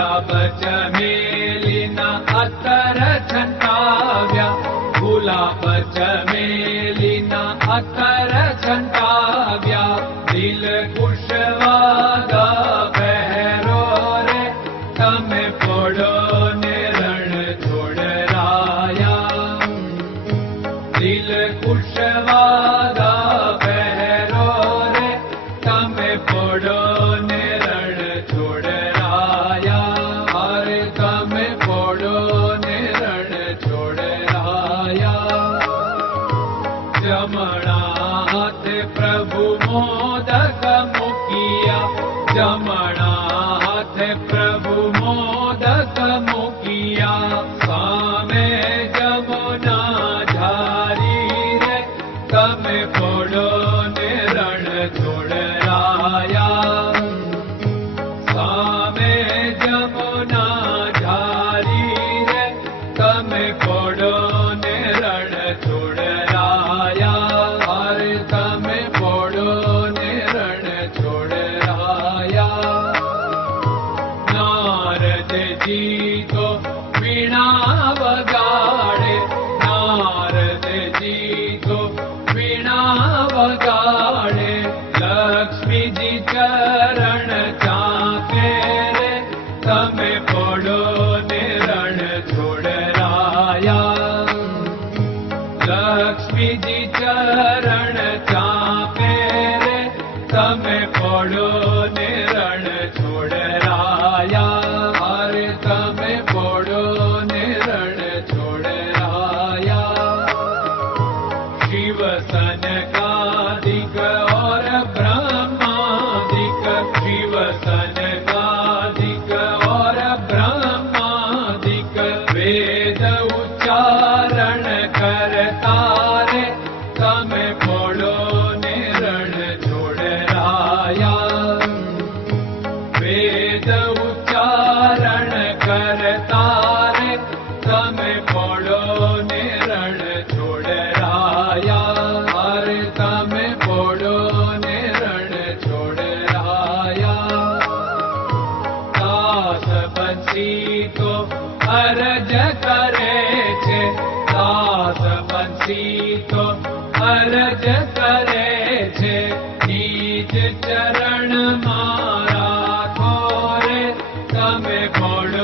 गुलाब melaena अकर चण्टाव्या भुला जलिना अकर्याल Rama का બંસી તો અરજ કરે છે દાસ બંસી તો અરજ કરે છે નીચ ચરણ મારા ખોરે તમે પોડો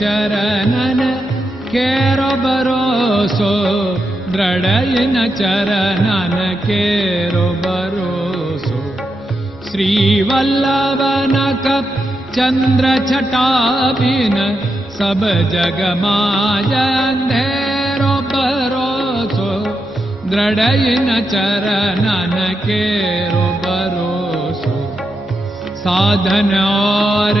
चरणन केरो भरोसो द्रडयन चरणन केरो भरोसो श्रीवल्लभ चन्द्र छटाभि सब जगमाजेरो भरोसो चरणन केरो भरोसो साधन और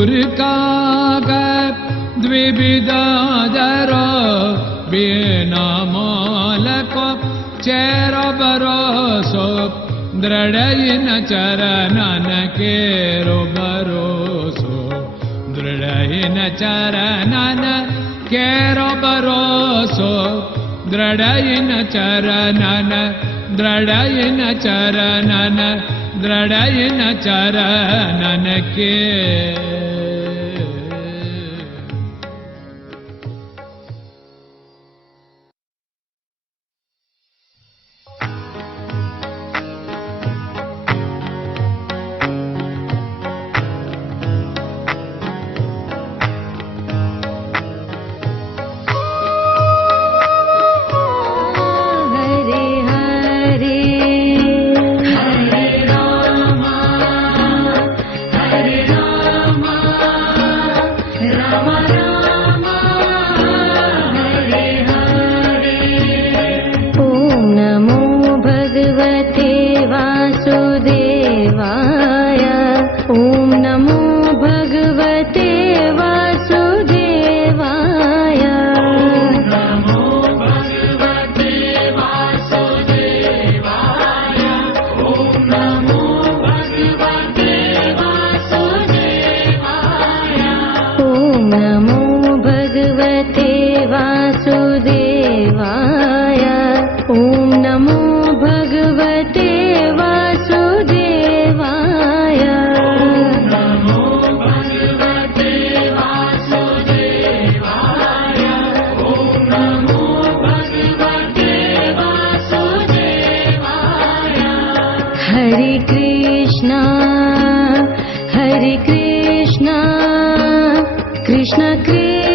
कै सूर्य का चेर बरोसो दृढयिन चरणन केरो दृढयिन चरणन केरो दृढयिन चरणन दृढयिन चरणन दृढयिन चरणन மனம Yeah.